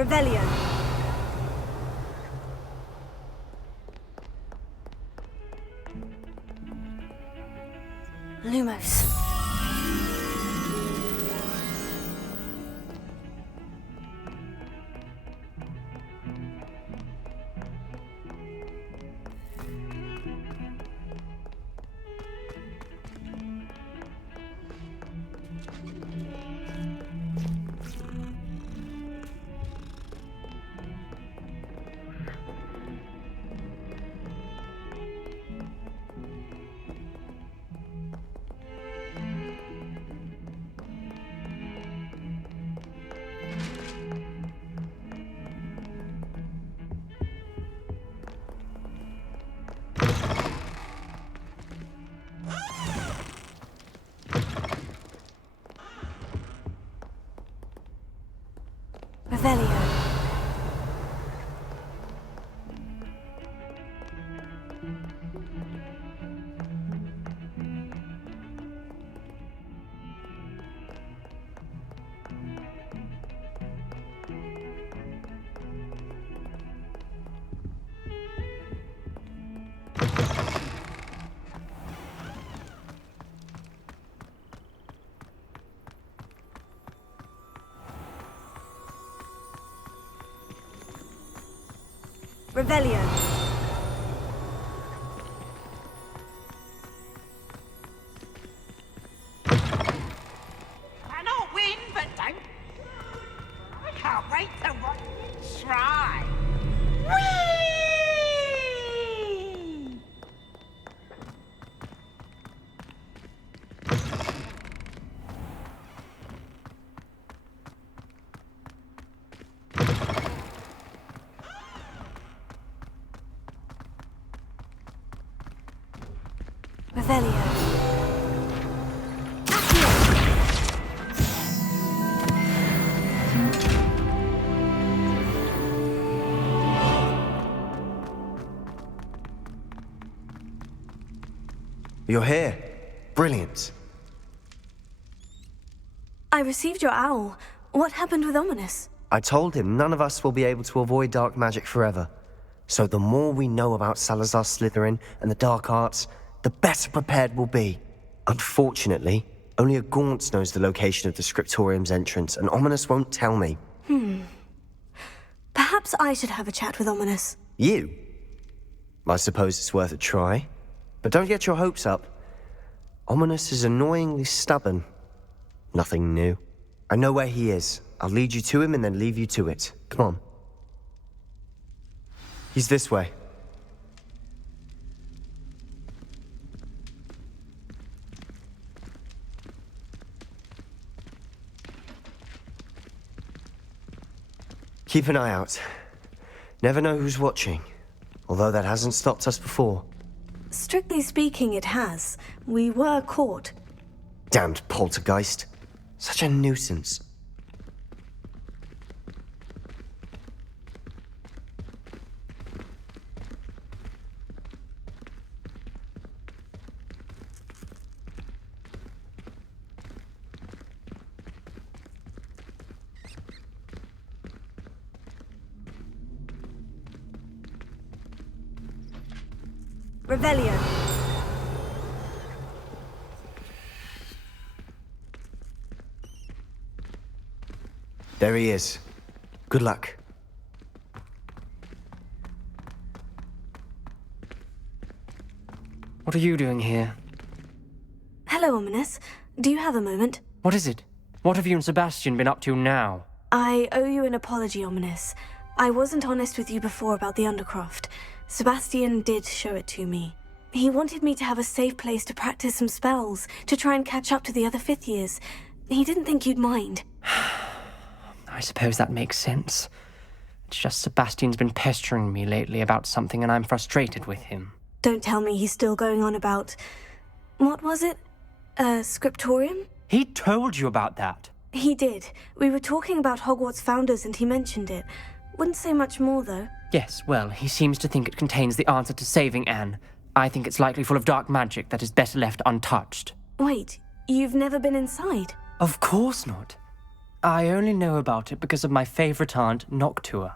Revelio. Lumos. Revelio. Revelio. Cannot win, but don't. I can't wait to watch you try. Whee! Revelio. You're here. Brilliant. I received your owl. What happened with Ominous? I told him none of us will be able to avoid dark magic forever. So the more we know about Salazar Slytherin and the dark arts, the better prepared we'll be. Unfortunately, only a Gaunt knows the location of the Scriptorium's entrance, and Ominous won't tell me. Perhaps I should have a chat with Ominous. You? I suppose it's worth a try. But don't get your hopes up. Ominous is annoyingly stubborn. Nothing new. I know where he is. I'll lead you to him and then leave you to it. Come on. He's this way. Keep an eye out. Never know who's watching. Although that hasn't stopped us before. Strictly speaking, it has. We were caught. Damned poltergeist. Such a nuisance. Revelio. There he is. Good luck. What are you doing here? Hello, Ominous. Do you have a moment? What is it? What have you and Sebastian been up to now? I owe you an apology, Ominous. I wasn't honest with you before about the Undercroft. Sebastian did show it to me. He wanted me to have a safe place to practice some spells, to try and catch up to the other fifth years. He didn't think you'd mind. I suppose that makes sense. It's just Sebastian's been pestering me lately about something and I'm frustrated with him. Don't tell me he's still going on about... What was it? Scriptorium? He told you about that? He did. We were talking about Hogwarts founders and he mentioned it. Wouldn't say much more, though. Yes, well, he seems to think it contains the answer to saving Anne. I think it's likely full of dark magic that is better left untouched. Wait, you've never been inside? Of course not. I only know about it because of my favorite aunt, Noctua.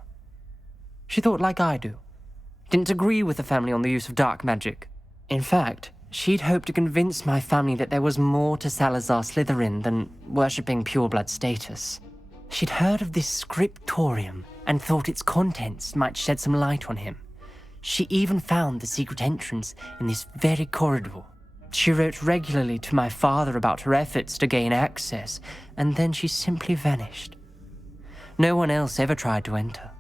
She thought like I do. Didn't agree with the family on the use of dark magic. In fact, she'd hoped to convince my family that there was more to Salazar Slytherin than worshipping pureblood status. She'd heard of this scriptorium and thought its contents might shed some light on him. She even found the secret entrance in this very corridor. She wrote regularly to my father about her efforts to gain access, and then she simply vanished. No one else ever tried to enter.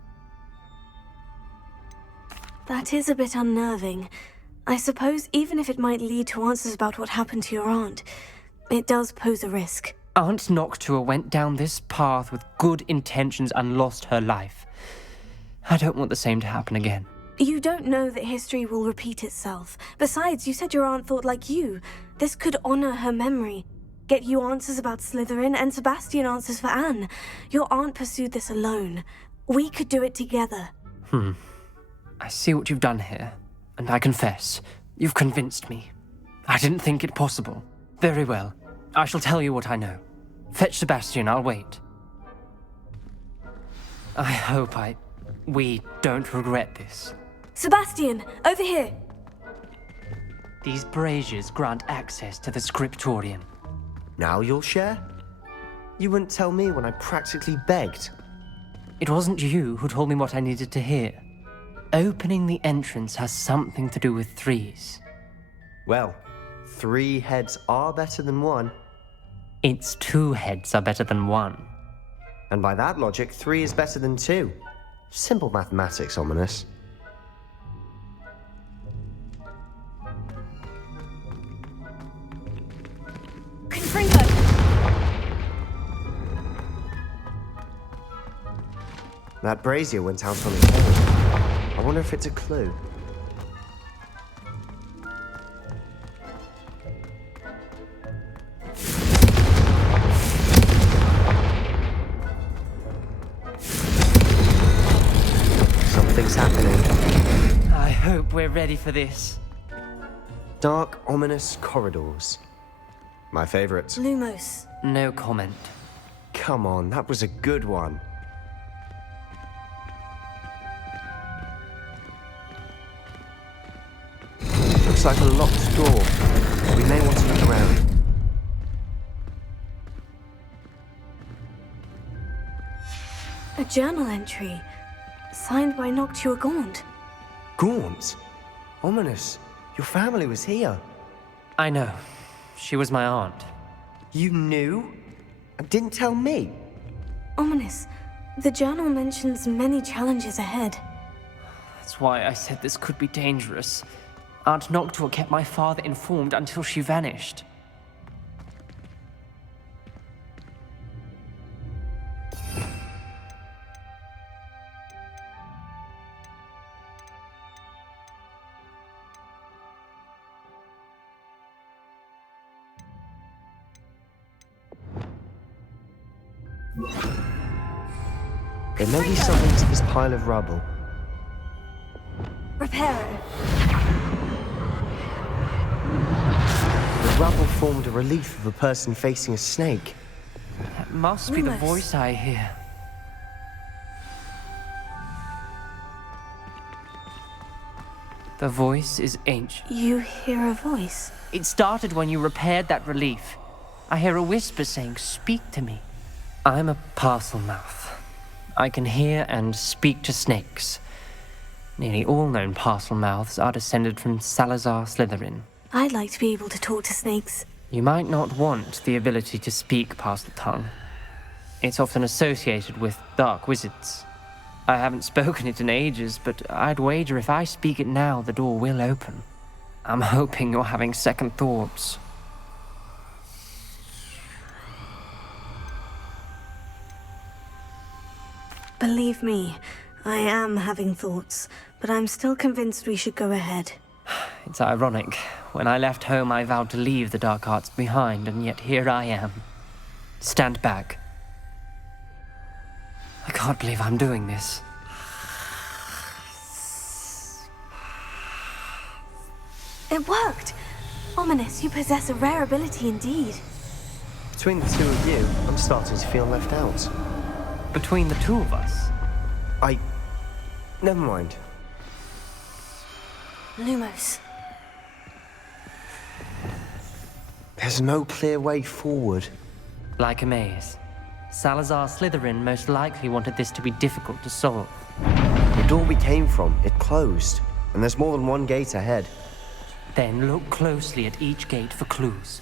That is a bit unnerving. I suppose even if it might lead to answers about what happened to your aunt, it does pose a risk. Aunt Noctua went down this path with good intentions and lost her life. I don't want the same to happen again. You don't know that history will repeat itself. Besides, you said your aunt thought like you. This could honor her memory. Get you answers about Slytherin and Sebastian answers for Anne. Your aunt pursued this alone. We could do it together. I see what you've done here, and I confess, you've convinced me. I didn't think it possible. Very well. I shall tell you what I know. Fetch Sebastian, I'll wait. I hope we don't regret this. Sebastian, over here! These braziers grant access to the scriptorium. Now you'll share? You wouldn't tell me when I practically begged. It wasn't you who told me what I needed to hear. Opening the entrance has something to do with threes. Well, 3 heads are better than 1. Its 2 heads are better than 1. And by that logic, 3 is better than 2. Simple mathematics, Ominous. Confringo! That brazier went out on its own. I wonder if it's a clue. Something's happening. I hope we're ready for this. Dark, ominous corridors. My favorite. Lumos. No comment. Come on, that was a good one. Looks like a locked door. We may want to look around. A journal entry, signed by Noctua Gaunt. Gaunt? Ominous. Your family was here. I know. She was my aunt. You knew? And didn't tell me? Ominous. The journal mentions many challenges ahead. That's why I said this could be dangerous. Aunt Noctua kept my father informed until she vanished. There may be something to this pile of rubble. Reparo. The rubble formed a relief of a person facing a snake. That must be the Lumos. voice I hear. The voice is ancient. You hear a voice? It started when you repaired that relief. I hear a whisper saying, "Speak to me." I'm a parcel mouth. I can hear and speak to snakes. Nearly all known parcel mouths are descended from Salazar Slytherin. I'd like to be able to talk to snakes. You might not want the ability to speak parcel tongue. It's often associated with dark wizards. I haven't spoken it in ages, but I'd wager if I speak it now, the door will open. I'm hoping you're having second thoughts. Believe me, I am having thoughts, but I'm still convinced we should go ahead. It's ironic. When I left home, I vowed to leave the dark arts behind, and yet here I am. Stand back. I can't believe I'm doing this. It worked! Ominous, you possess a rare ability indeed. Between the two of you, I'm starting to feel left out. Between the two of us, Never mind. Lumos. There's no clear way forward. like a maze. Salazar Slytherin most likely wanted this to be difficult to solve. The door we came from, it closed. And there's more than one gate ahead. Then look closely at each gate for clues.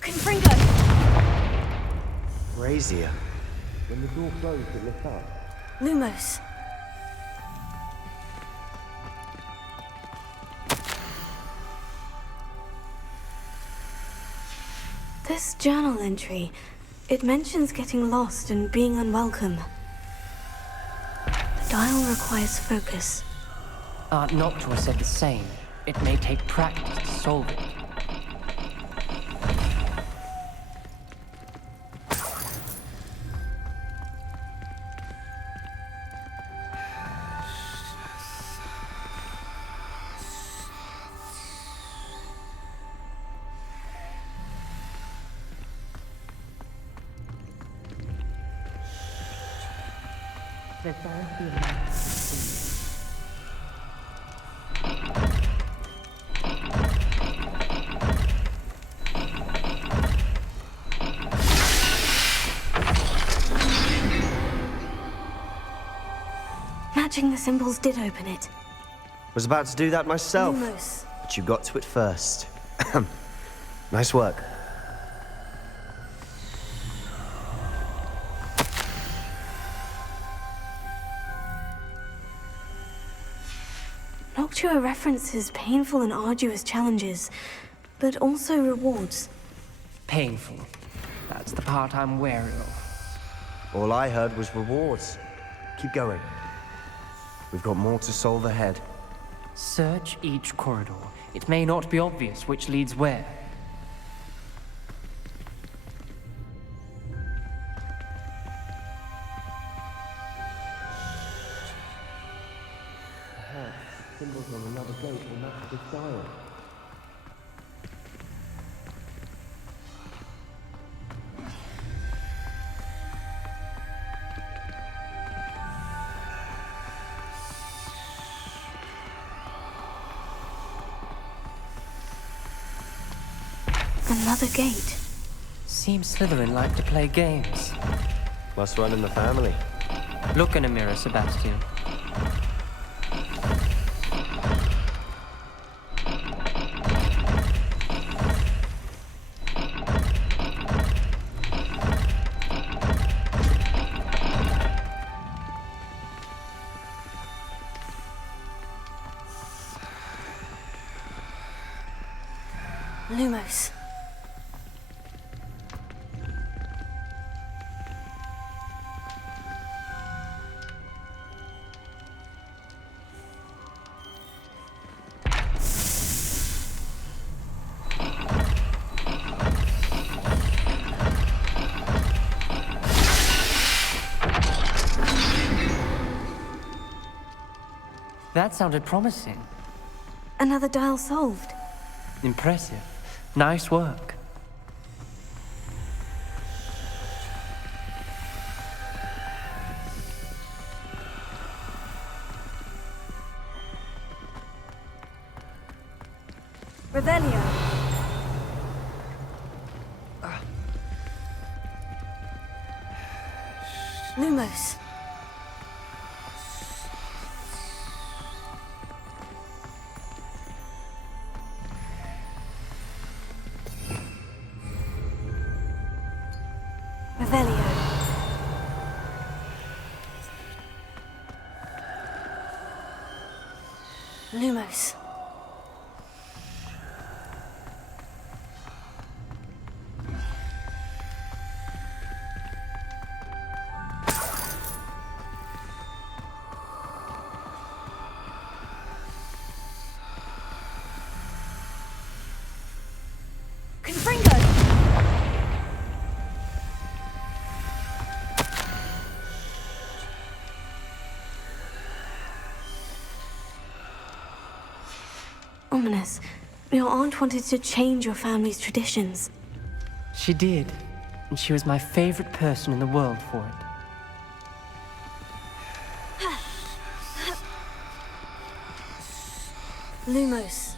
Confringo! Brazier. When the door closed, it lit up. Lumos. This journal entry, it mentions getting lost and being unwelcome. The dial requires focus. Aunt Noctua said the same. It may take practice to solve it. Matching the symbols did open it. Was about to do that myself. Lumos. But you got to it first. Nice work. Noctua references painful and arduous challenges, but also rewards. Painful. That's the part I'm wary of. All I heard was rewards. Keep going. We've got more to solve ahead. Search each corridor. It may not be obvious which leads where. Symbols on another gate will match this dial. Another gate. Seems Slytherin like to play games. Must run in the family. Look in a mirror, Sebastian. Lumos. That sounded promising. Another dial solved. Impressive. Nice work. Revelio. Lumos. Revelio. Lumos. Confringo! Ominous. Your aunt wanted to change your family's traditions. She did, and she was my favorite person in the world for it. Lumos.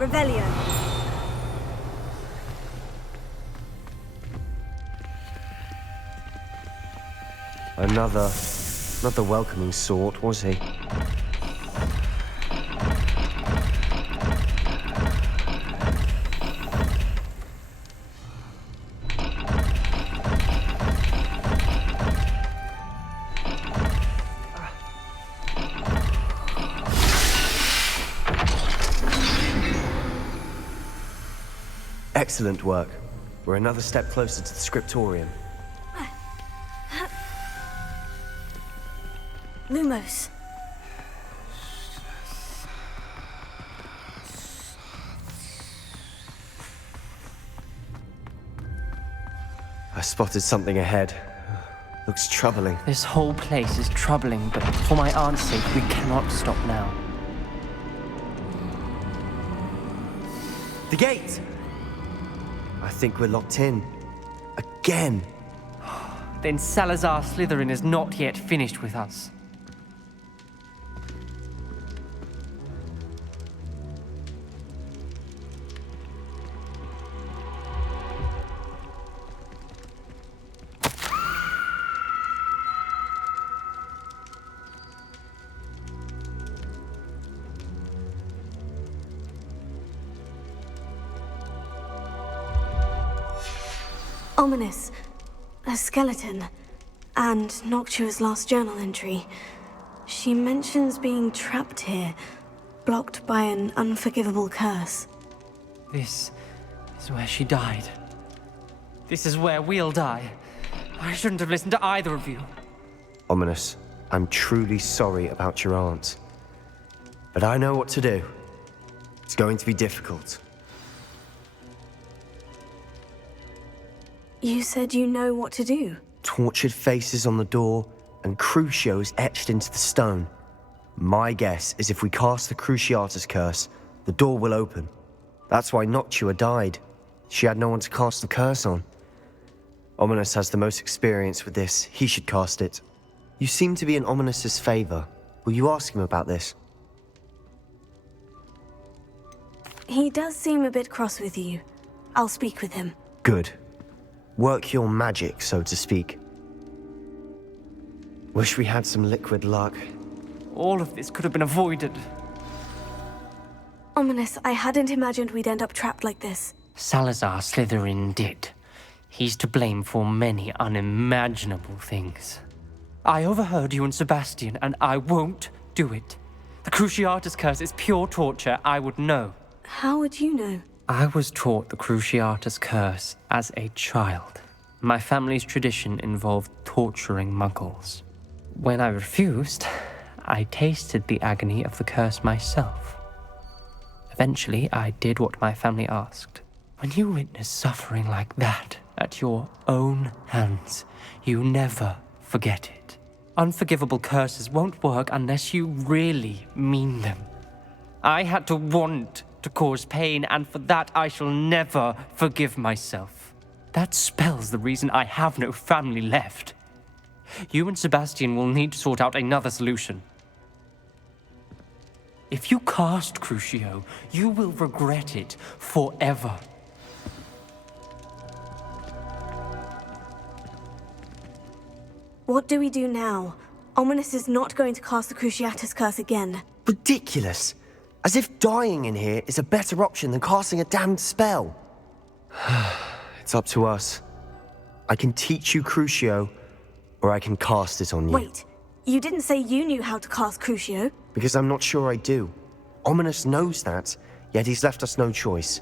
Revelio. Another, not the welcoming sort, was he? Excellent work. We're another step closer to the scriptorium. Lumos. I spotted something ahead. Looks troubling. This whole place is troubling, but for my aunt's sake, we cannot stop now. The gate! I think we're locked in. Again! Then Salazar Slytherin is not yet finished with us. Ominous. A skeleton. And Noctua's last journal entry. She mentions being trapped here, blocked by an unforgivable curse. This is where she died. This is where we'll die. I shouldn't have listened to either of you. Ominous, I'm truly sorry about your aunt. But I know what to do. It's going to be difficult. You said you know what to do. Tortured faces on the door, and Crucios etched into the stone. My guess is if we cast the Cruciatus curse, the door will open. That's why Noctua died. She had no one to cast the curse on. Ominous has the most experience with this. He should cast it. You seem to be in Ominous's favor. Will you ask him about this? He does seem a bit cross with you. I'll speak with him. Good. Work your magic, so to speak. Wish we had some liquid luck. All of this could have been avoided. Ominous, I hadn't imagined we'd end up trapped like this. Salazar Slytherin did. He's to blame for many unimaginable things. I overheard you and Sebastian, and I won't do it. The Cruciatus curse is pure torture, I would know. How would you know? I was taught the Cruciatus curse as a child. My family's tradition involved torturing muggles. When I refused, I tasted the agony of the curse myself. Eventually, I did what my family asked. When you witness suffering like that at your own hands, you never forget it. Unforgivable curses won't work unless you really mean them. I had to want to cause pain, and for that I shall never forgive myself. That spells the reason I have no family left. You and Sebastian will need to sort out another solution. If you cast Crucio, you will regret it forever. What do we do now? Ominous is not going to cast the Cruciatus curse again. Ridiculous! As if dying in here is a better option than casting a damned spell. It's up to us. I can teach you Crucio, or I can cast it on you. Wait, you didn't say you knew how to cast Crucio? Because I'm not sure I do. Ominous knows that, yet he's left us no choice.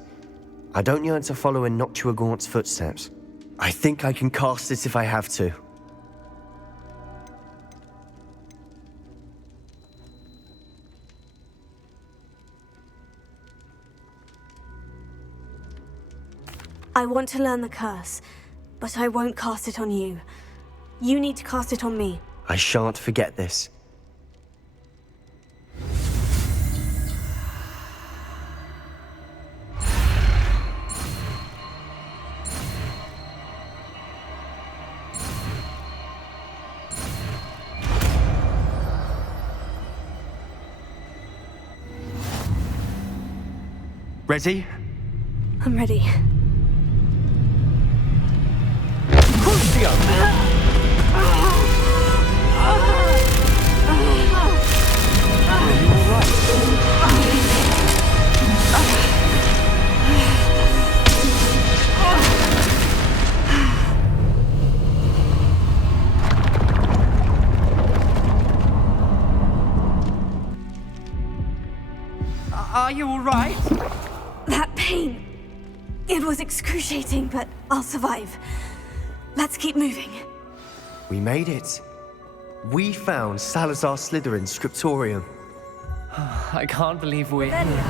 I don't yearn to follow in Noctua Gaunt's footsteps. I think I can cast it if I have to. I want to learn the curse, but I won't cast it on you. You need to cast it on me. I shan't forget this. Ready? I'm ready. Are you all right? That pain. It was excruciating, but I'll survive. Let's keep moving. We made it. We found Salazar Slytherin's scriptorium. I can't believe we're here.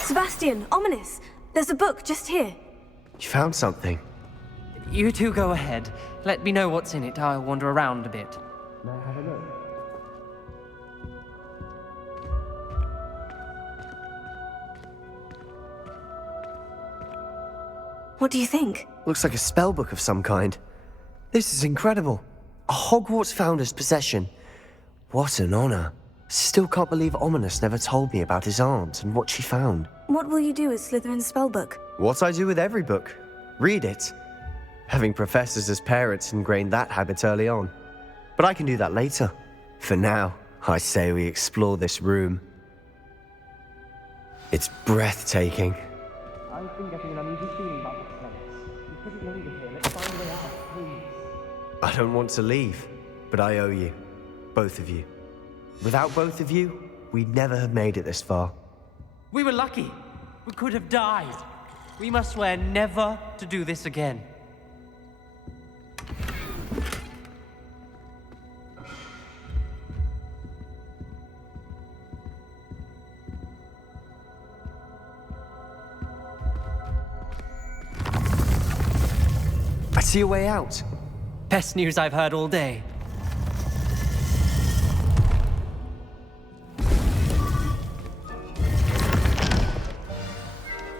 Sebastian, Ominous, there's a book just here. You found something. You two go ahead. Let me know what's in it. I'll wander around a bit. What do you think? Looks like a spellbook of some kind. This is incredible. A Hogwarts founder's possession. What an honor. Still can't believe Ominous never told me about his aunt and what she found. What will you do with Slytherin's spellbook? What I do with every book. Read it. Having professors as parents ingrained that habit early on. But I can do that later. For now, I say we explore this room. It's breathtaking. I've been getting an uneasy feeling about this place. We couldn't linger here. Let's find a way out, please. I don't want to leave, but I owe you. Both of you. Without both of you, we'd never have made it this far. We were lucky. We could have died. We must swear never to do this again. I see a way out. Best news I've heard all day.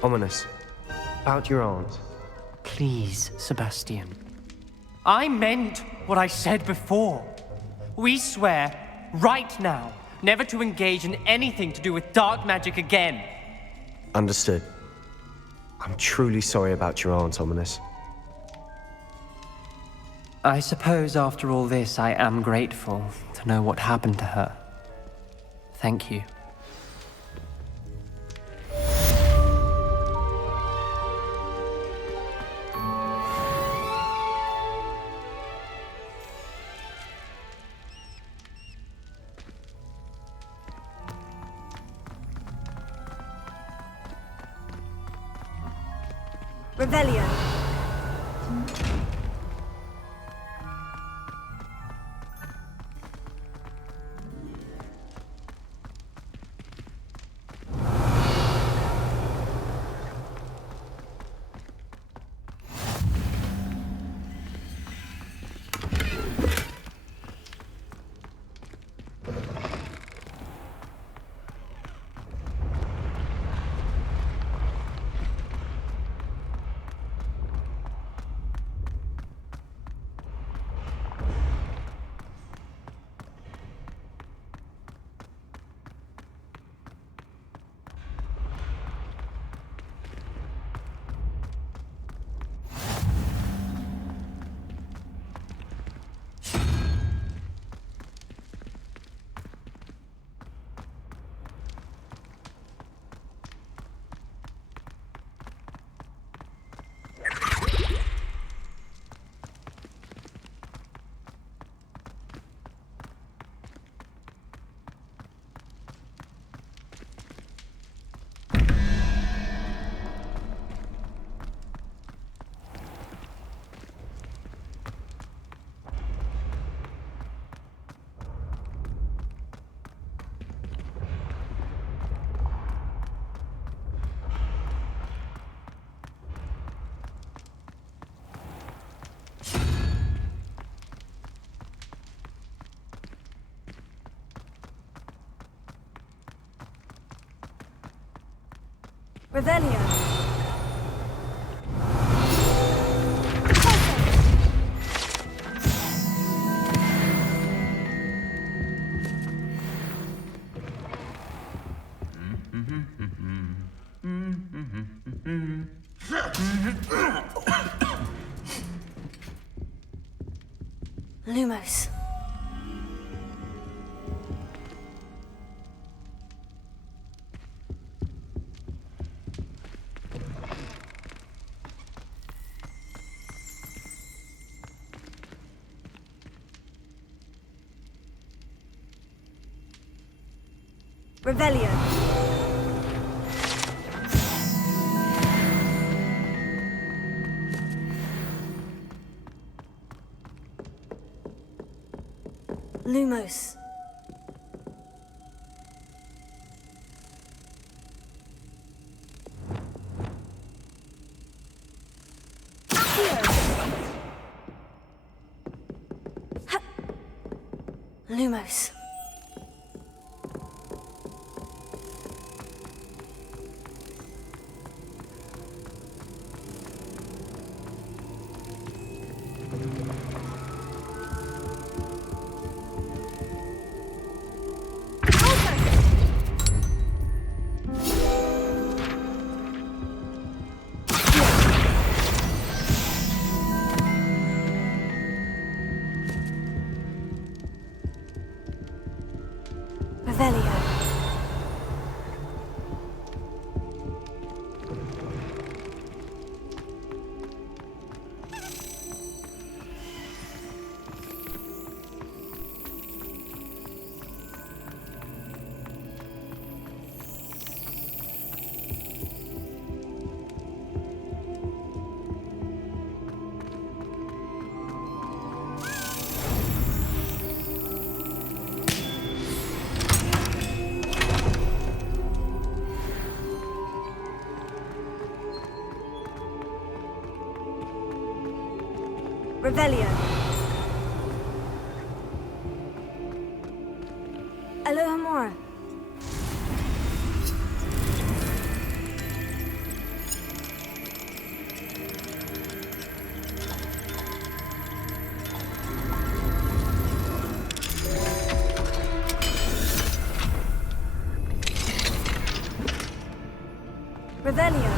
Ominous. About your aunt. Please, Sebastian. I meant what I said before. We swear, right now, never to engage in anything to do with dark magic again. Understood. I'm truly sorry about your aunt, Ominous. I suppose after all this, I am grateful to know what happened to her. Thank you. Revelio. Revelio. Lumos. Revelio. Lumos. Lumos. Revelio. Alohomora. Revelio.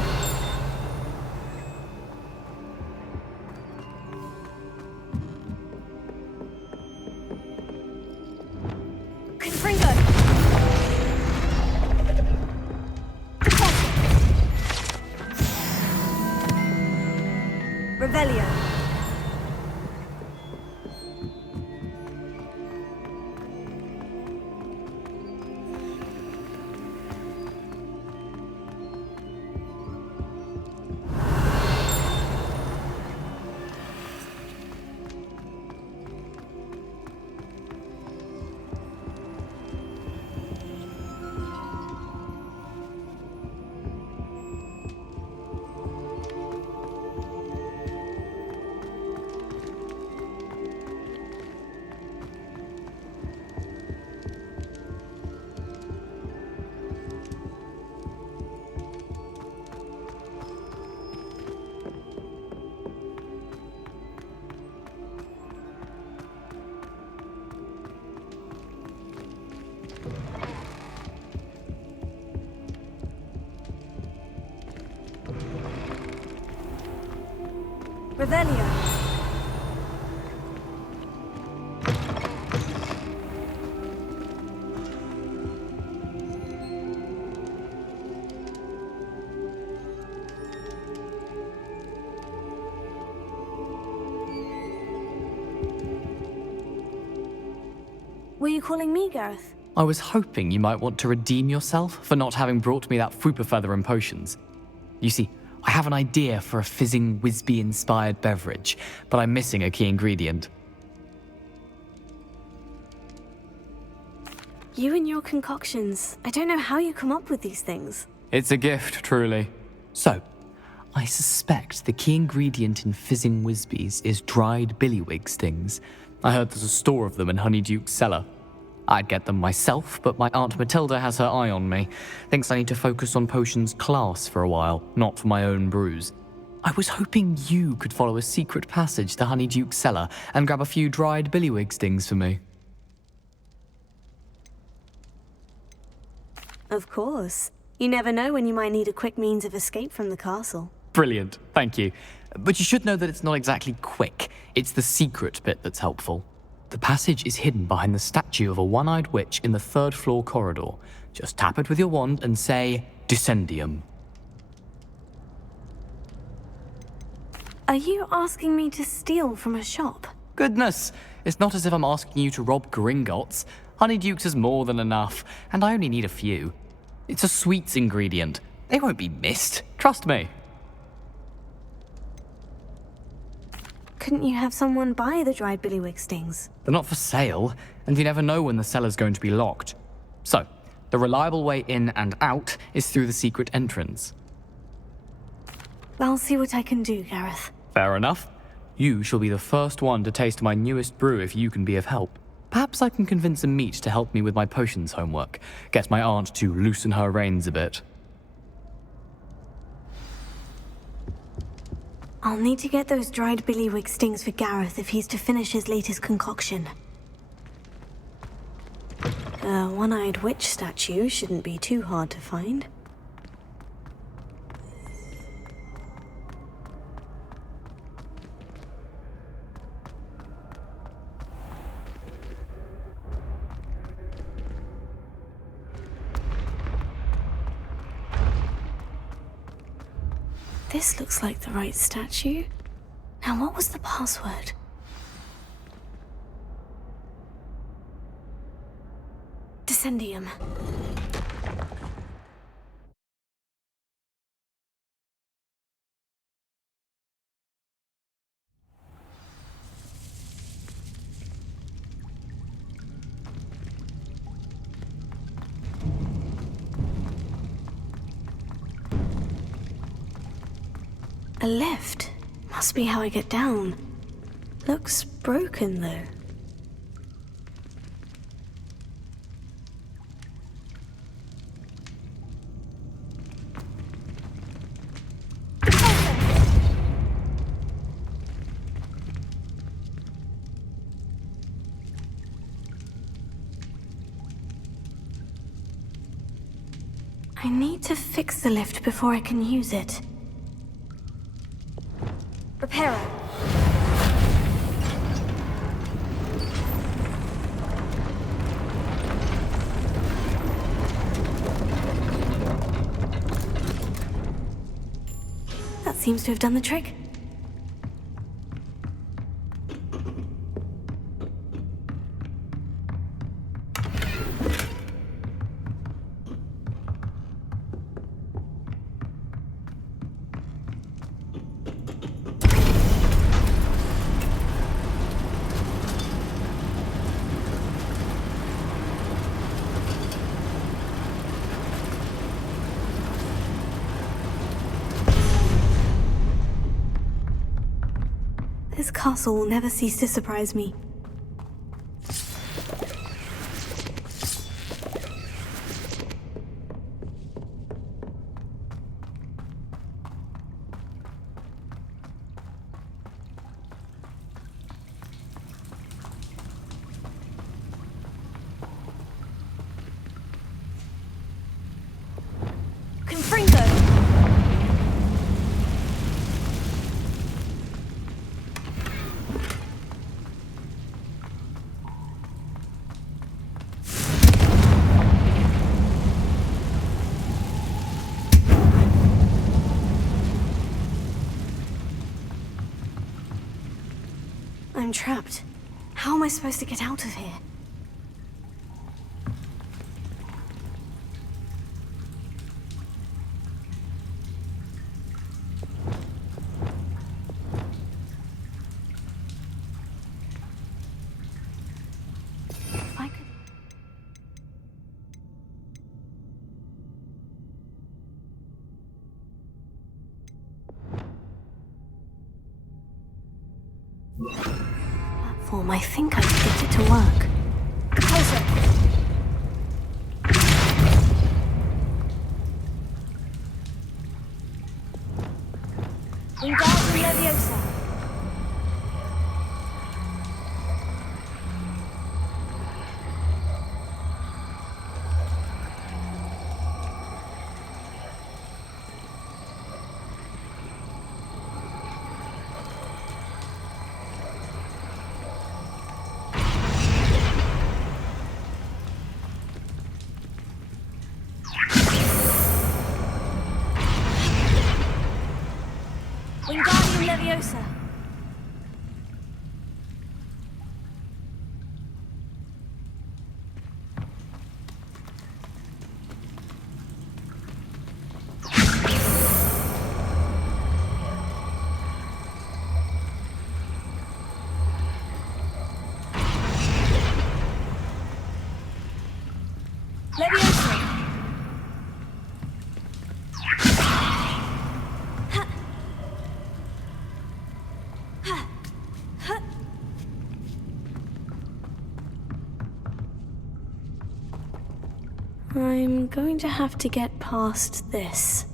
Confringo. Revelio. Revelio. Were you calling me, Gareth? I was hoping you might want to redeem yourself for not having brought me that Fupa feather and potions. You see, I have an idea for a fizzing Wisby-inspired beverage, but I'm missing a key ingredient. You and your concoctions. I don't know how you come up with these things. It's a gift, truly. So, I suspect the key ingredient in fizzing Wisbies is dried billywig stings. I heard there's a store of them in Honeyduke's cellar. I'd get them myself, but my Aunt Matilda has her eye on me. Thinks I need to focus on potions class for a while, not for my own brews. I was hoping you could follow a secret passage to Honeyduke's cellar and grab a few dried billywig stings for me. Of course. You never know when you might need a quick means of escape from the castle. Brilliant, thank you. But you should know that it's not exactly quick. It's the secret bit that's helpful. The passage is hidden behind the statue of a one-eyed witch in the third-floor corridor. Just tap it with your wand and say, Descendium. Are you asking me to steal from a shop? Goodness, it's not as if I'm asking you to rob Gringotts. Honeydukes is more than enough, and I only need a few. It's a sweets ingredient. They won't be missed, trust me. Couldn't you have someone buy the dried billywig stings? They're not for sale, and you never know when the cellar's going to be locked. So, the reliable way in and out is through the secret entrance. I'll see what I can do, Gareth. Fair enough. You shall be the first one to taste my newest brew if you can be of help. Perhaps I can convince a meat to help me with my potions homework. Get my aunt to loosen her reins a bit. I'll need to get those dried billywig stings for Gareth if he's to finish his latest concoction. A one-eyed witch statue shouldn't be too hard to find. This looks like the right statue. Now, what was the password? Descendium. A lift. Must be how I get down. Looks broken, though. I need to fix the lift before I can use it. Repairer. That seems to have done the trick. This castle will never cease to surprise me. Confringo! I'm trapped. How am I supposed to get out of here? If I could... Platform, I think I can get it to work. Closer! Wingardium Leviosa! Wingardium Leviosa! Leviosa! I'm going to have to get past this.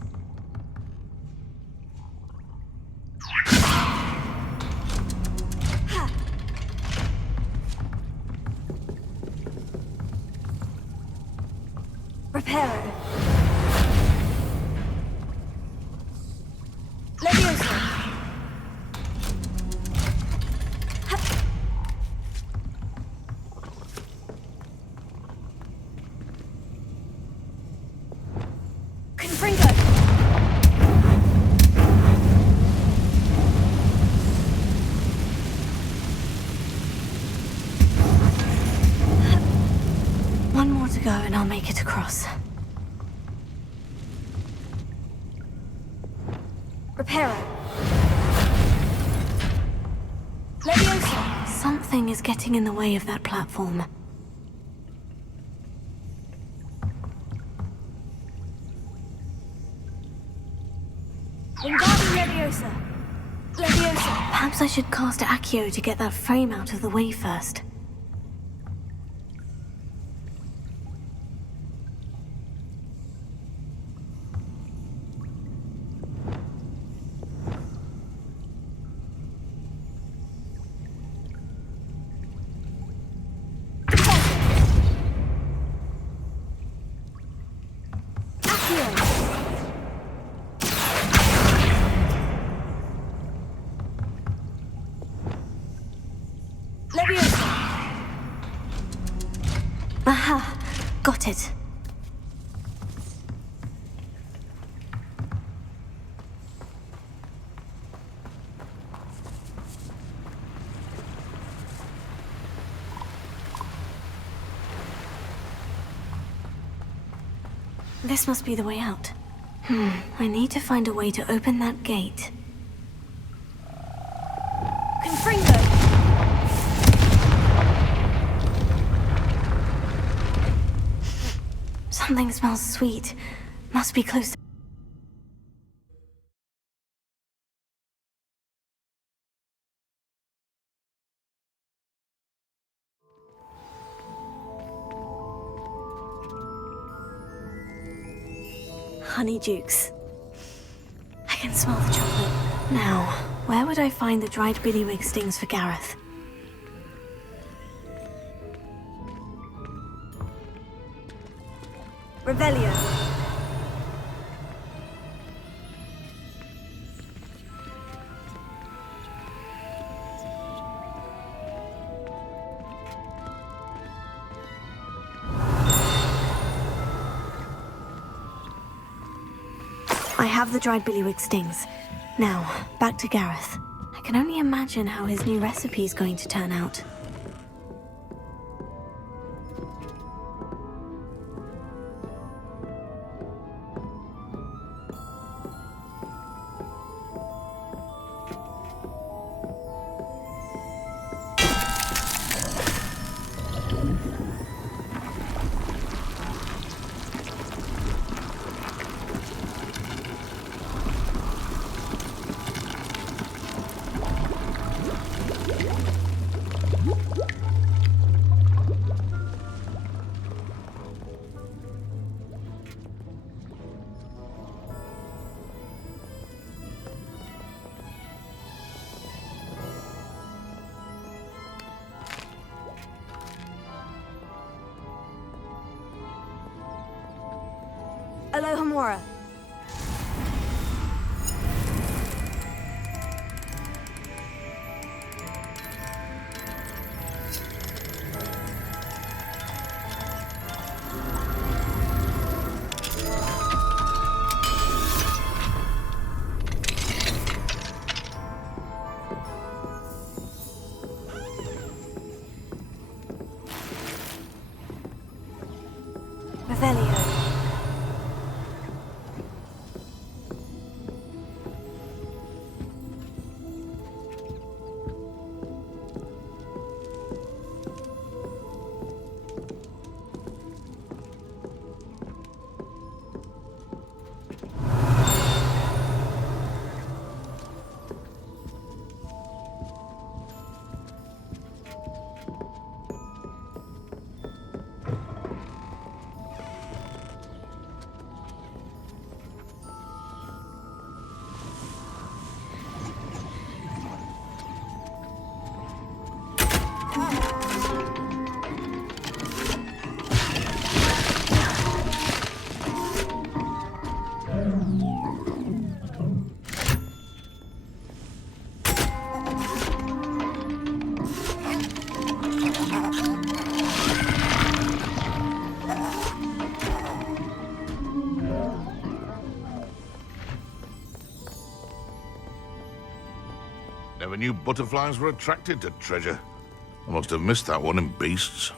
Reparo. Leviosa. Confringo. One more to go and I'll make it across. Reparo. Leviosa. Something is getting in the way of that platform. Wingardium Leviosa. Leviosa. Perhaps I should cast Accio to get that frame out of the way first. Aha! Got it. This must be the way out. I need to find a way to open that gate. Confringo! Something smells sweet. Must be close to... Honeydukes. I can smell the chocolate. Now, where would I find the dried billywig stings for Gareth? Revelio. I have the dried billywig stings. Now, back to Gareth. I can only imagine how his new recipe is going to turn out. Alohomora. Revelio. Never knew butterflies were attracted to treasure. I must have missed that one in Beasts.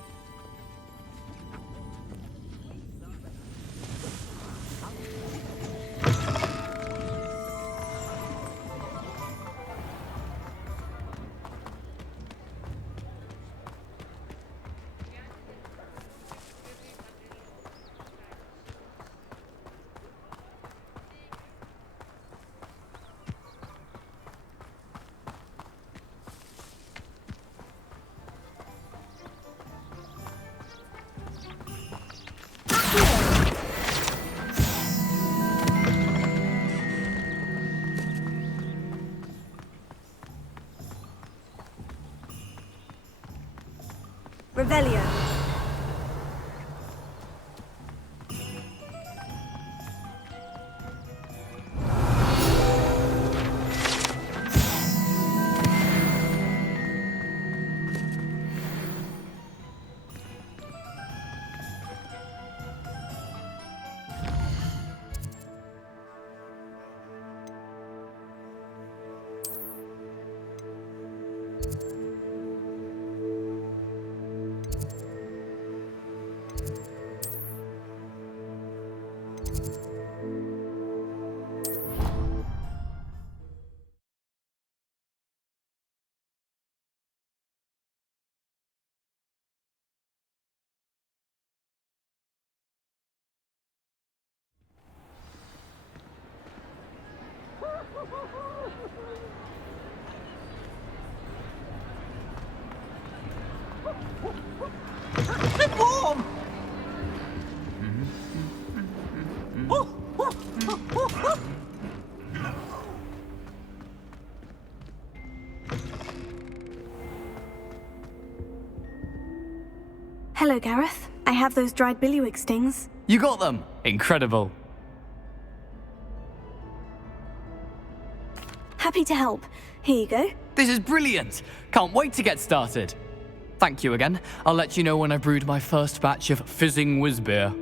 Revelio. Warm! Hello, Gareth. I have those dried billywig stings. You got them! Incredible. Happy to help. Here you go. This is brilliant! Can't wait to get started. Thank you again. I'll let you know when I brewed my first batch of fizzing whiz beer.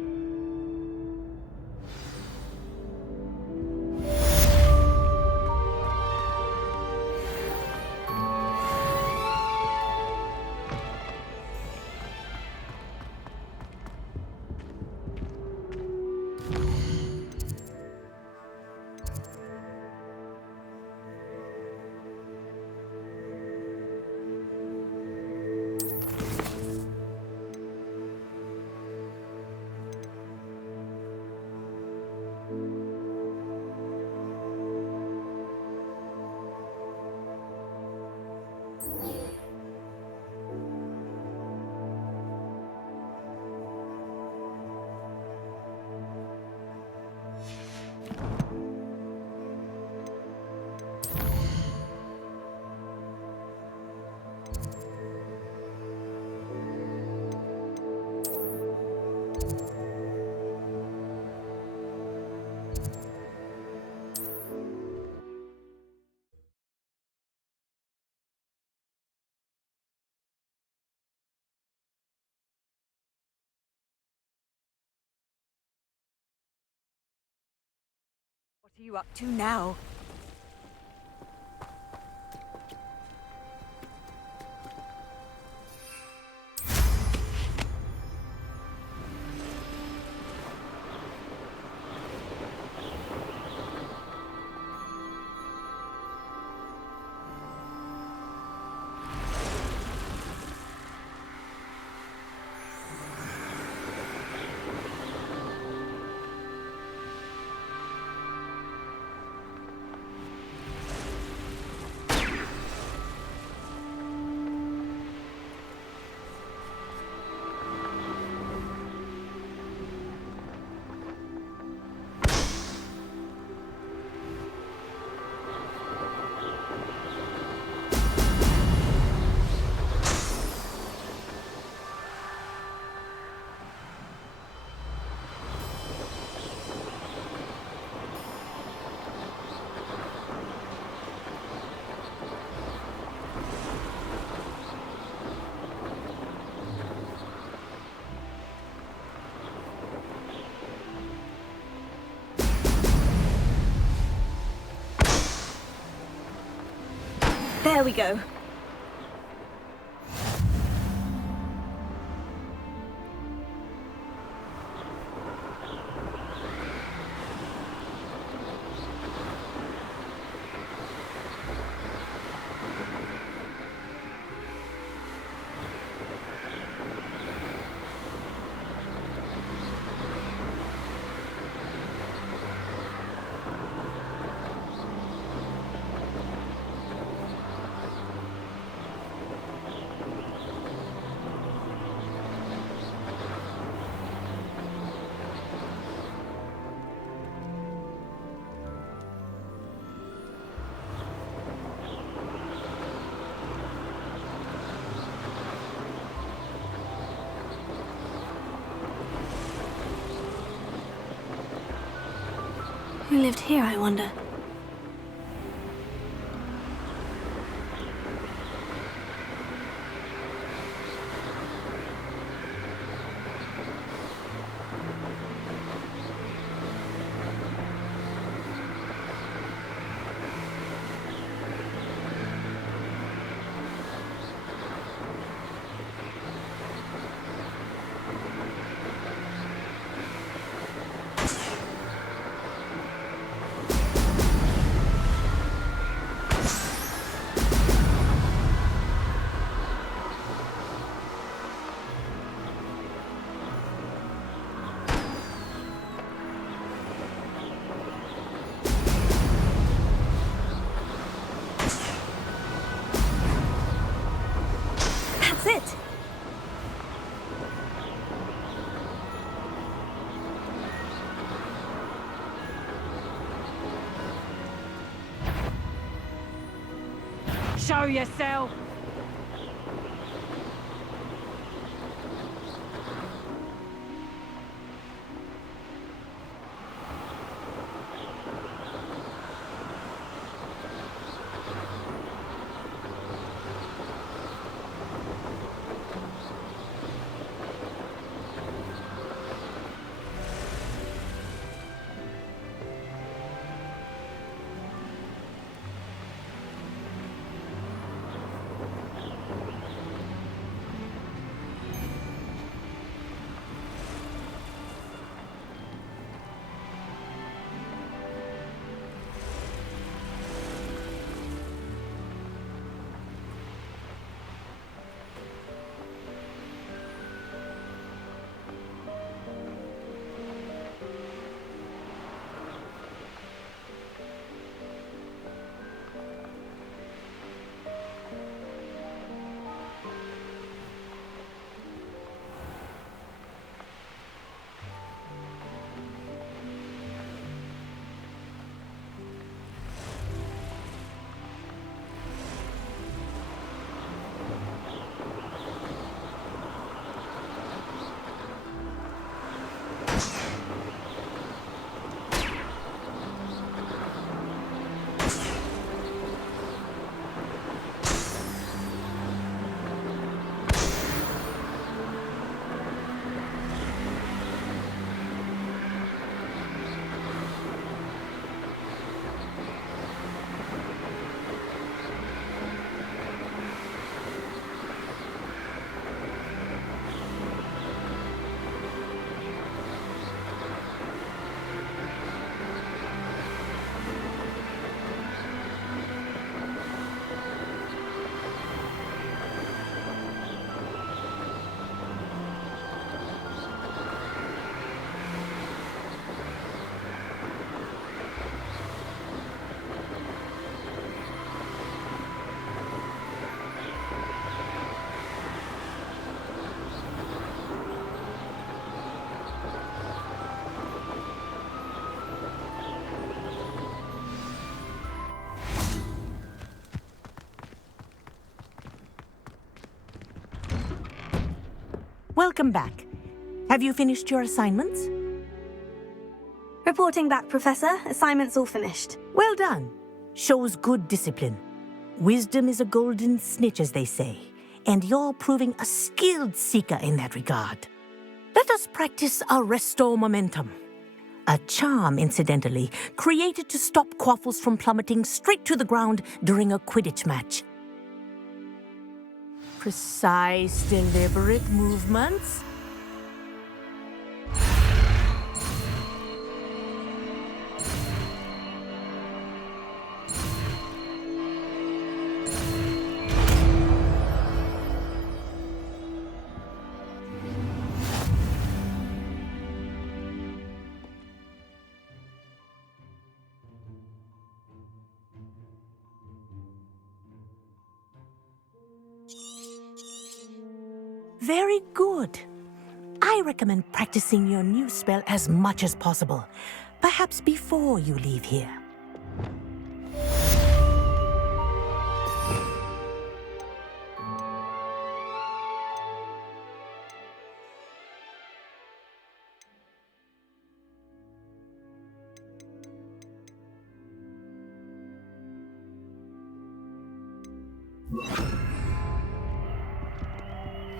What are you up to now? There we go. Who lived here, I wonder? That's it! Show yourself! Welcome back. Have you finished your assignments? Reporting back, Professor. Assignment's all finished. Well done. Shows good discipline. Wisdom is a golden snitch, as they say, and you're proving a skilled seeker in that regard. Let us practice a Restore Momentum. A charm, incidentally, created to stop quaffles from plummeting straight to the ground during a Quidditch match. Precise, deliberate movements. Very good. I recommend practicing your new spell as much as possible, perhaps before you leave here.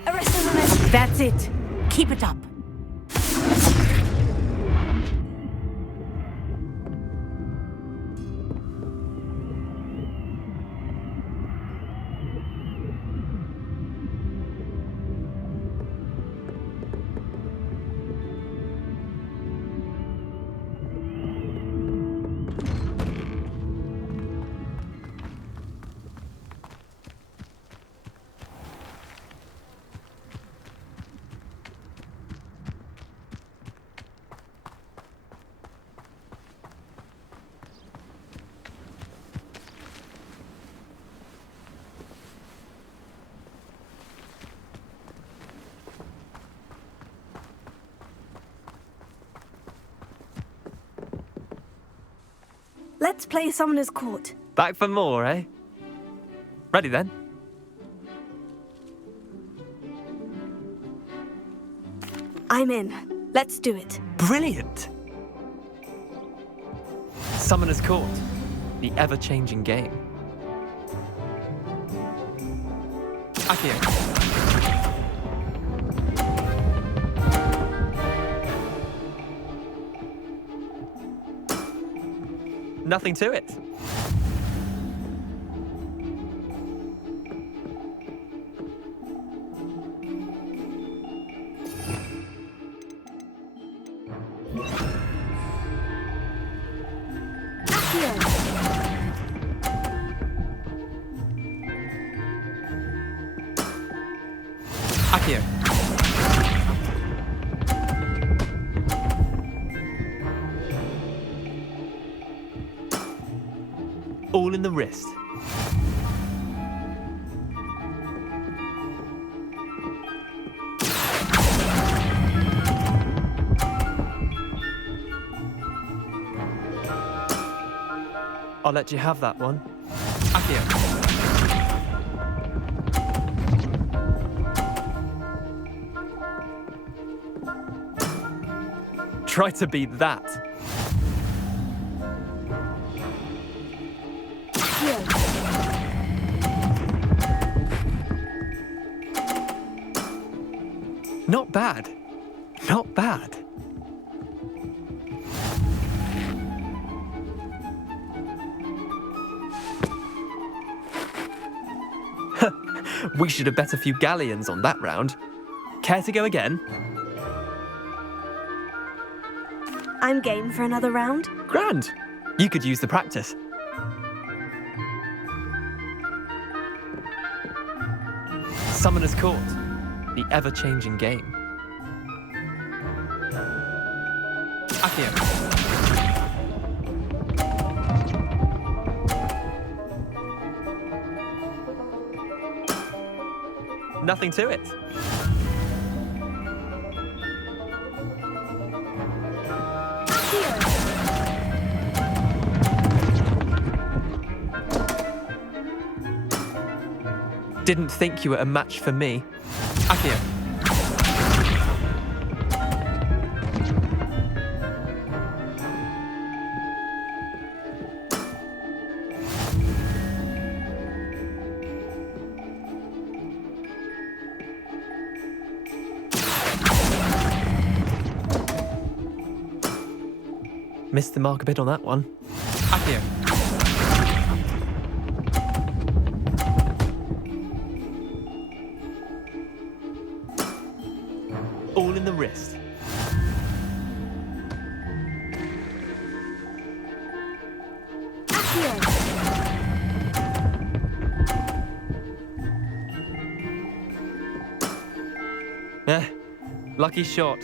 Arrest Ominous! That's it. Keep it up. Let's play Summoner's Court. Back for more, eh? Ready then? I'm in. Let's do it. Brilliant! Summoner's Court, the ever-changing game. Akio. Nothing to it. Akio. All in the wrist. I'll let you have that one. Akio. Try to beat that. Not bad. Not bad. We should have bet a few galleons on that round. Care to go again? I'm game for another round. Grand. You could use the practice. Summoner's Court, the ever-changing game. Akio. Nothing to it. Didn't think you were a match for me. Akio. Missed the mark a bit on that one. Akio. All in the wrist. Lucky shot.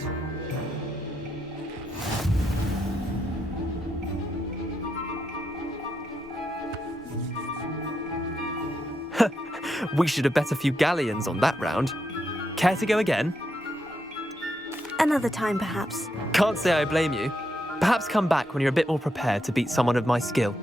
We should have bet a few galleons on that round. Care to go again? Another time, perhaps. Can't say I blame you. Perhaps come back when you're a bit more prepared to beat someone of my skill.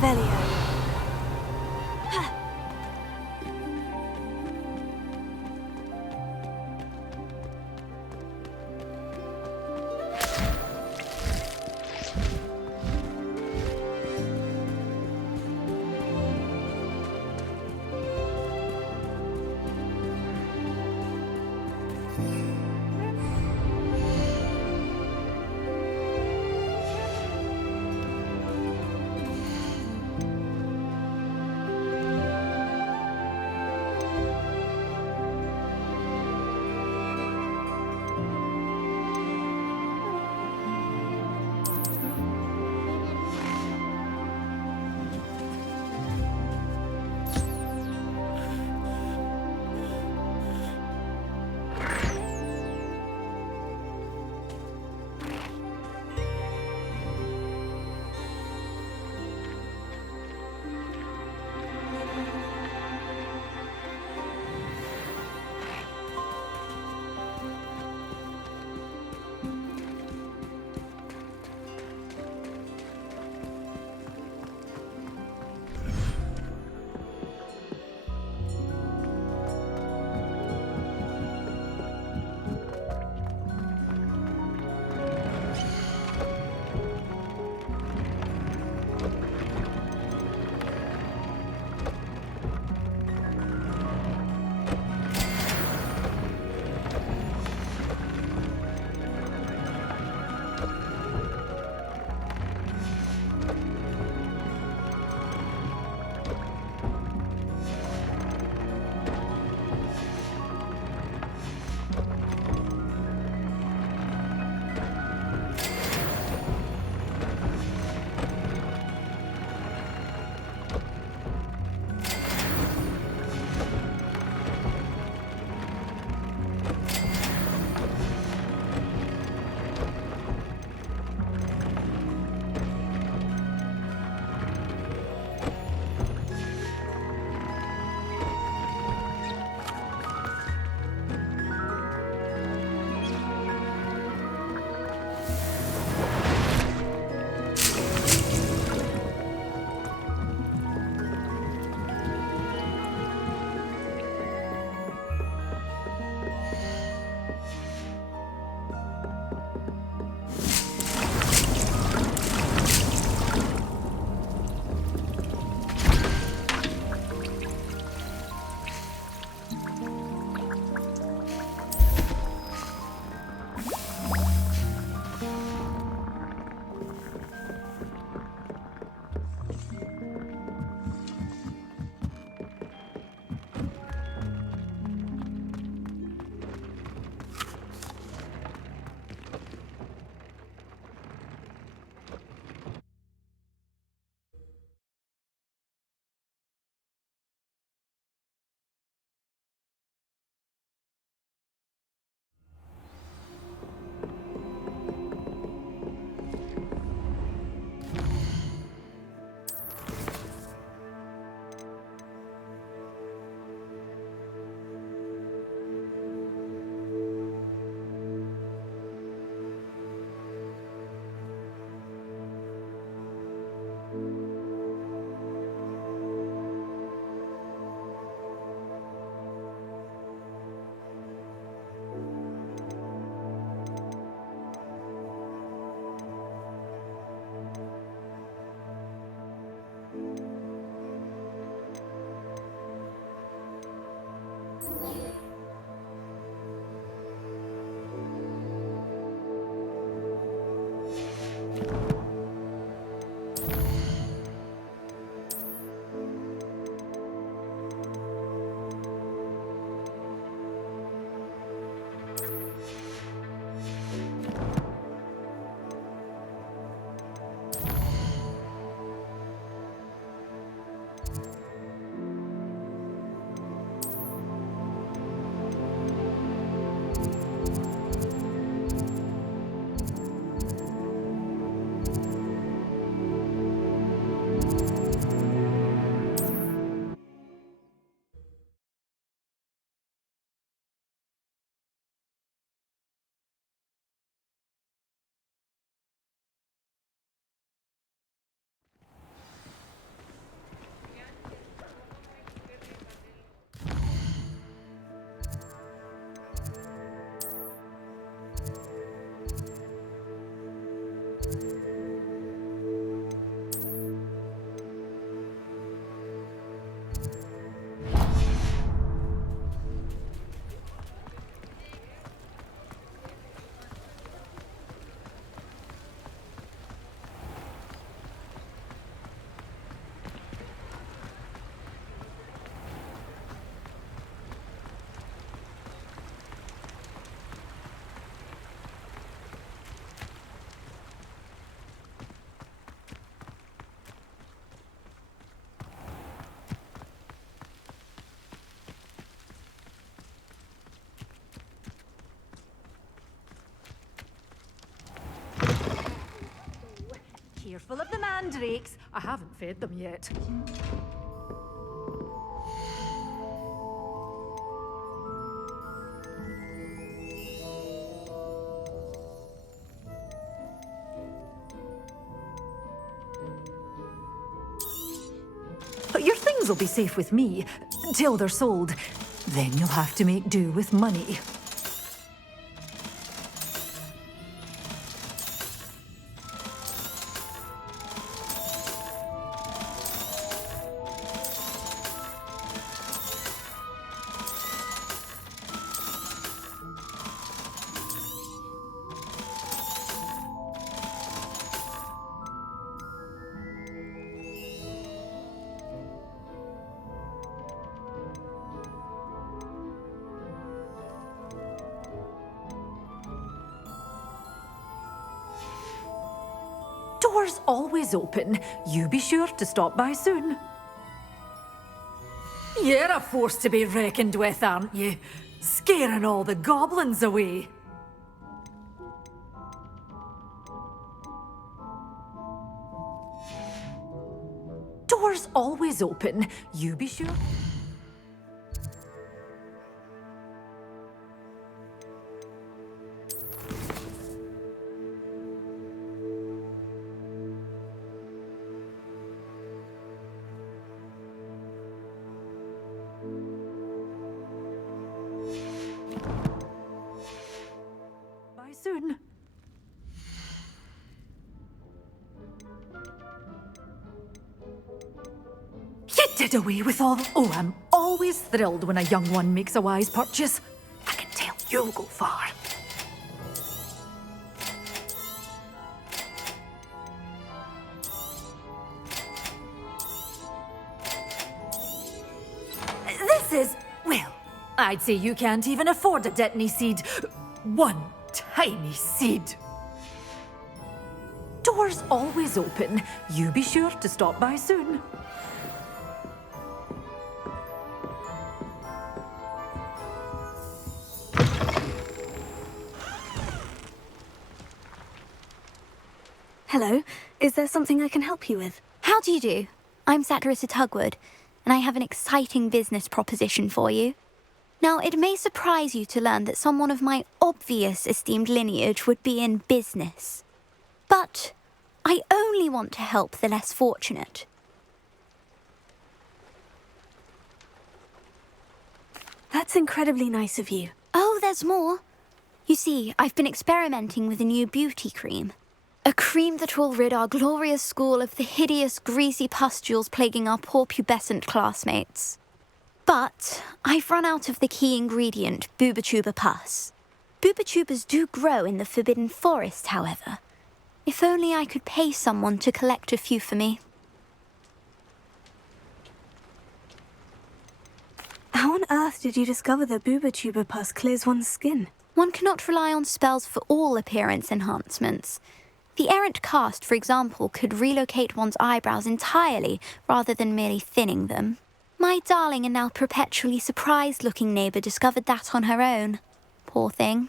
Revelio. Careful of the mandrakes. I haven't fed them yet. But your things will be safe with me, till they're sold. Then you'll have to make do with money. Doors always open. You be sure to stop by soon. You're a force to be reckoned with, aren't you? Scaring all the goblins away. Doors always open. You be sure. Bye soon. You did away with all the... Oh, I'm always thrilled when a young one makes a wise purchase. I can tell you'll go far. This is... Well, I'd say you can't even afford a Detony seed. One tiny seed. Doors always open. You be sure to stop by soon. Hello, is there something I can help you with? How do you do? I'm Satirissa Tugwood, and I have an exciting business proposition for you. Now, it may surprise you to learn that someone of my obvious esteemed lineage would be in business. But I only want to help the less fortunate. That's incredibly nice of you. Oh, there's more. You see, I've been experimenting with a new beauty cream. A cream that will rid our glorious school of the hideous, greasy pustules plaguing our poor pubescent classmates. But I've run out of the key ingredient, Booba pus. Booba do grow in the Forbidden Forest, however. If only I could pay someone to collect a few for me. How on earth did you discover that Booba pus clears one's skin? One cannot rely on spells for all appearance enhancements. The errant cast, for example, could relocate one's eyebrows entirely rather than merely thinning them. My darling and now perpetually surprised-looking neighbour discovered that on her own. Poor thing.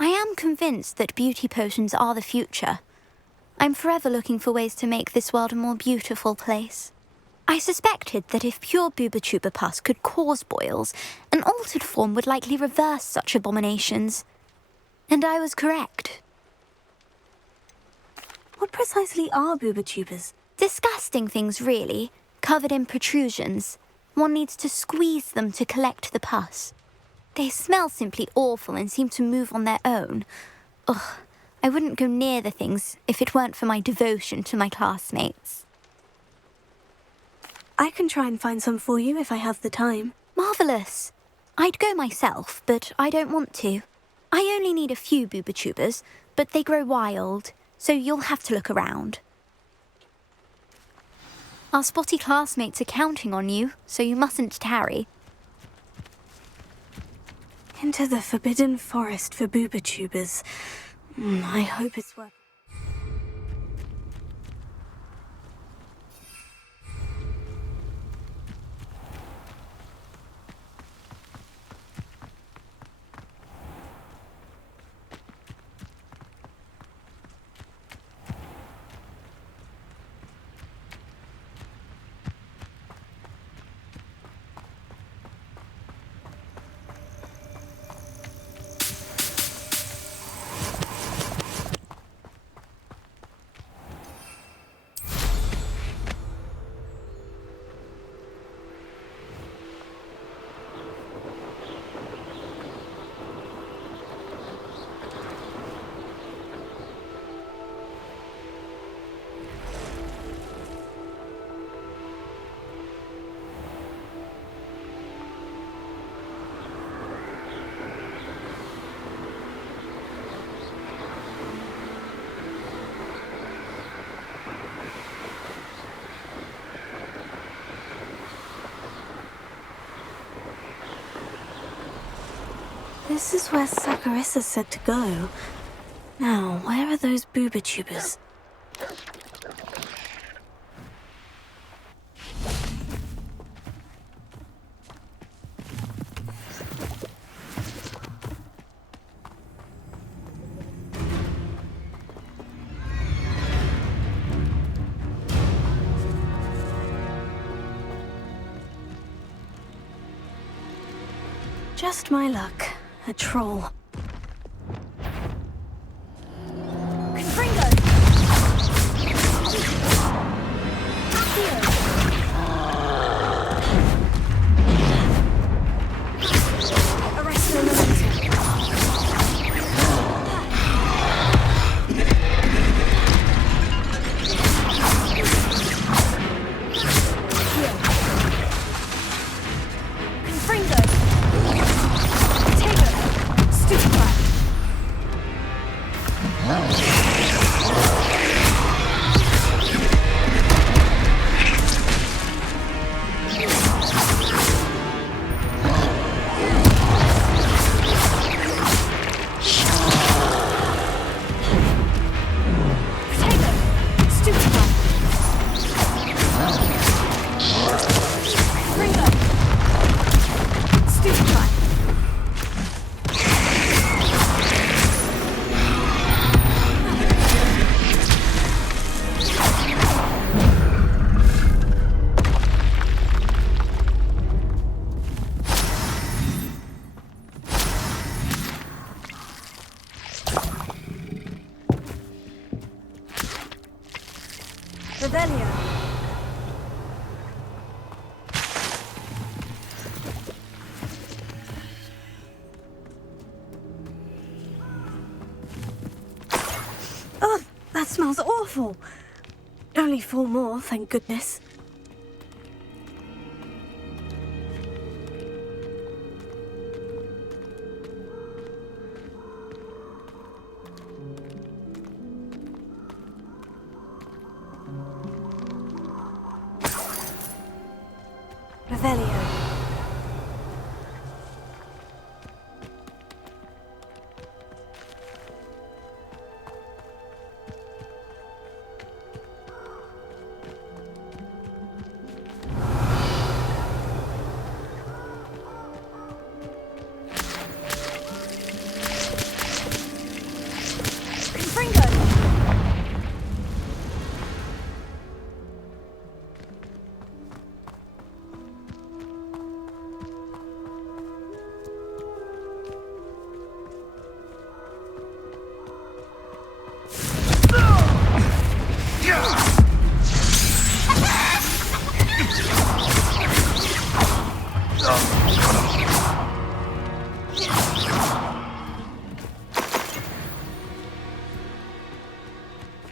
I am convinced that beauty potions are the future. I'm forever looking for ways to make this world a more beautiful place. I suspected that if pure Booba pus could cause boils, an altered form would likely reverse such abominations. And I was correct. What precisely are Booba? Disgusting things, really, covered in protrusions. One needs to squeeze them to collect the pus. They smell simply awful and seem to move on their own. Ugh, I wouldn't go near the things if it weren't for my devotion to my classmates. I can try and find some for you if I have the time. Marvellous. I'd go myself, but I don't want to. I only need a few Booba, but they grow wild, so you'll have to look around. Our spotty classmates are counting on you, so you mustn't tarry. Into the Forbidden Forest for Booba. I hope it's worth it. This is where Saccharissa said to go. Now, where are those booba tubers? Just my luck. A troll. Oh, that smells awful. Only 4 more, thank goodness. Revelio.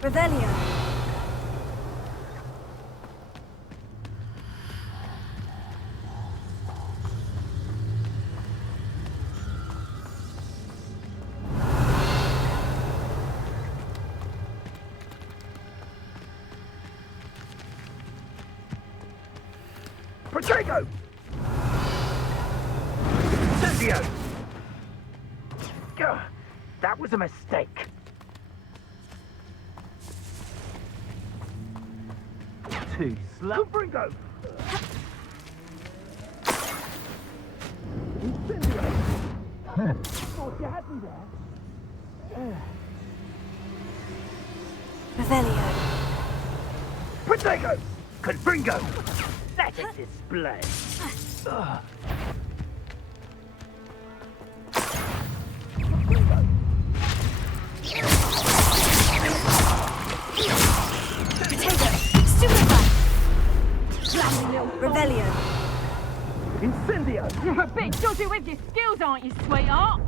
Revelio. Protego! Incendio! Gah, that was a mistake. Too slow. Bringo! Incendio! Thought you had me there. Revelio. Protego! Confringo! Let it display. Revelio. Incendio! You're a bit dodgy with your skills, aren't you, sweetheart?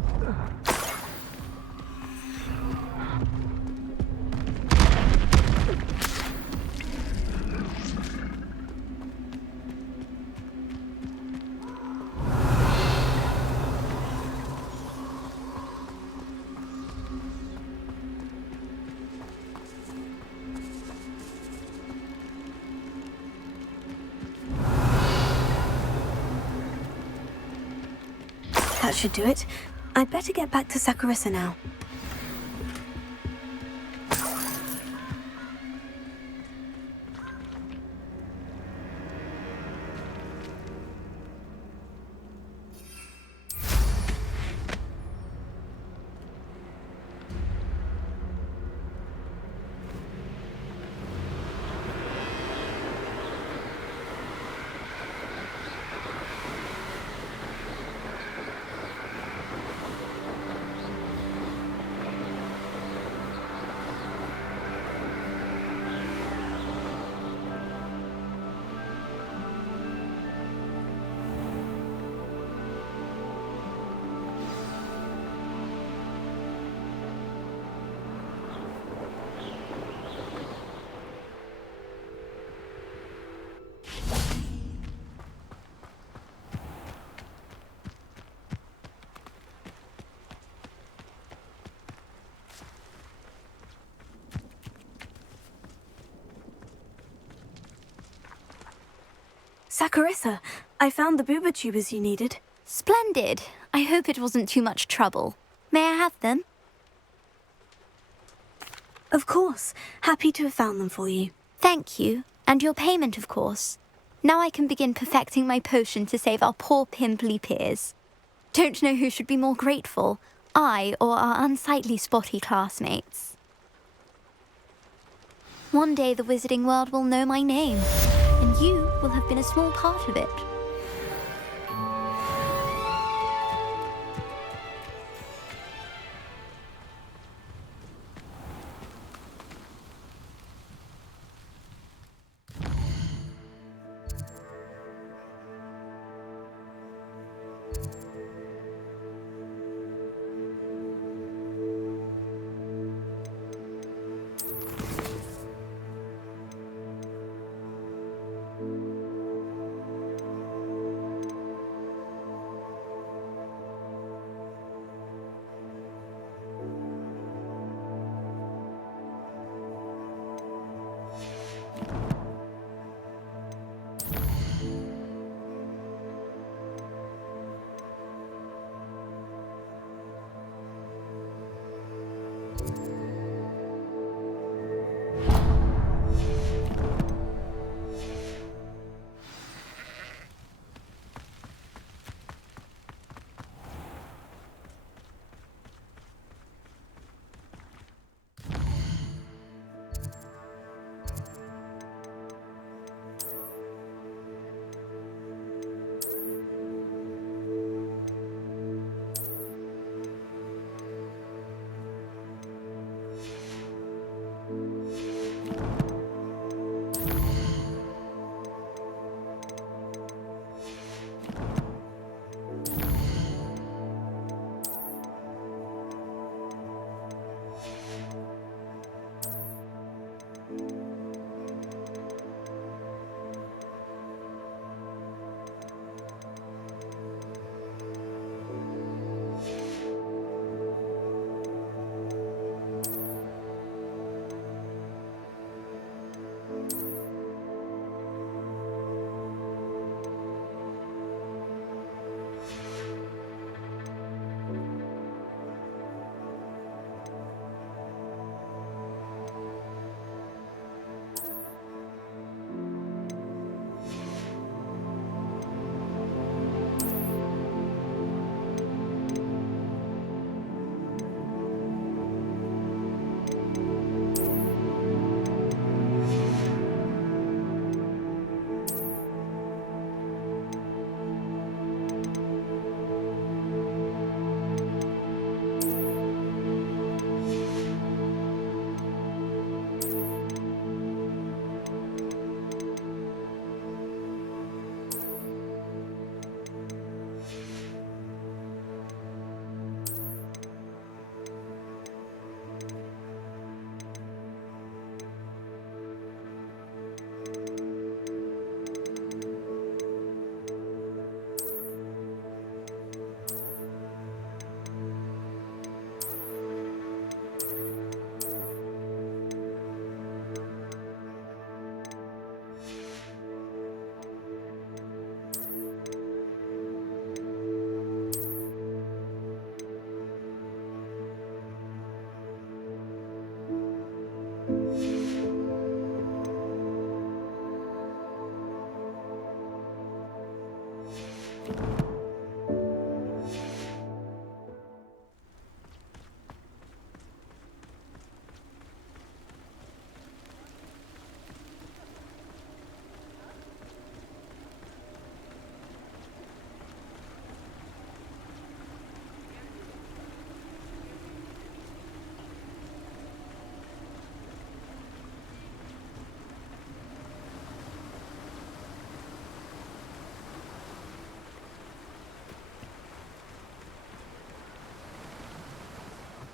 That should do it. I'd better get back to Sakurissa now. Sakurissa, I found the booba tubers you needed. Splendid. I hope it wasn't too much trouble. May I have them? Of course. Happy to have found them for you. Thank you. And your payment, of course. Now I can begin perfecting my potion to save our poor pimply peers. Don't know who should be more grateful, I or our unsightly spotty classmates. One day the wizarding world will know my name, and you will have been a small part of it.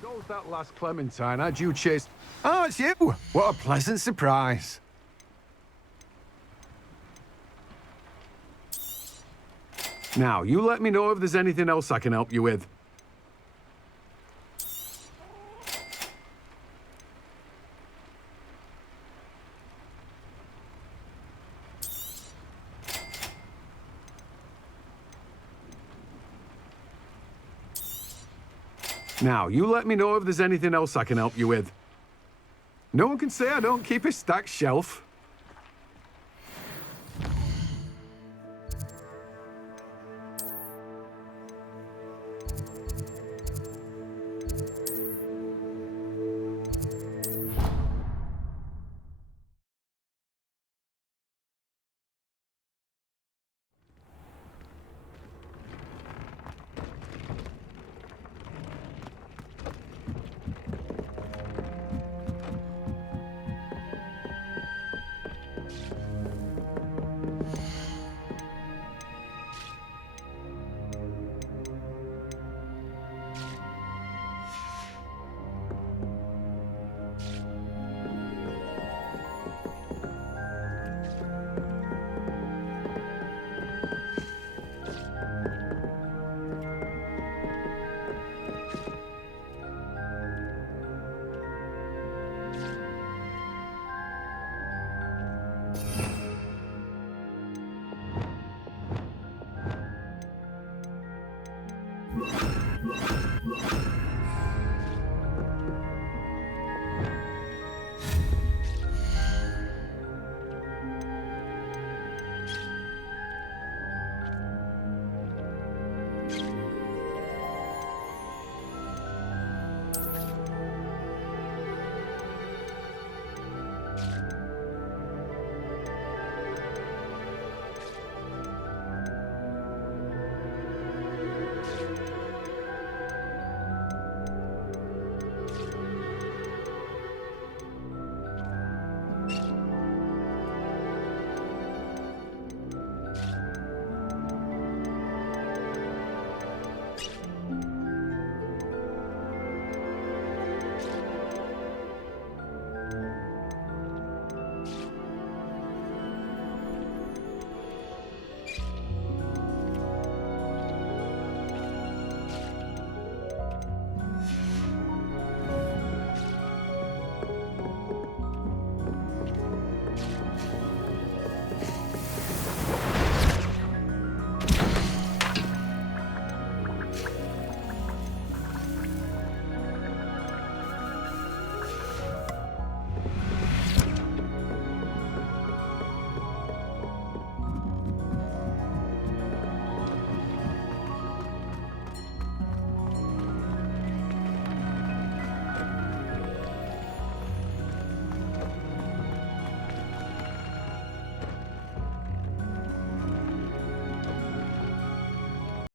Goes that last Clementine, how'd you chase? Oh, it's you! What a pleasant surprise. Now, you let me know if there's anything else I can help you with. Now, you let me know if there's anything else I can help you with. No one can say I don't keep a stacked shelf.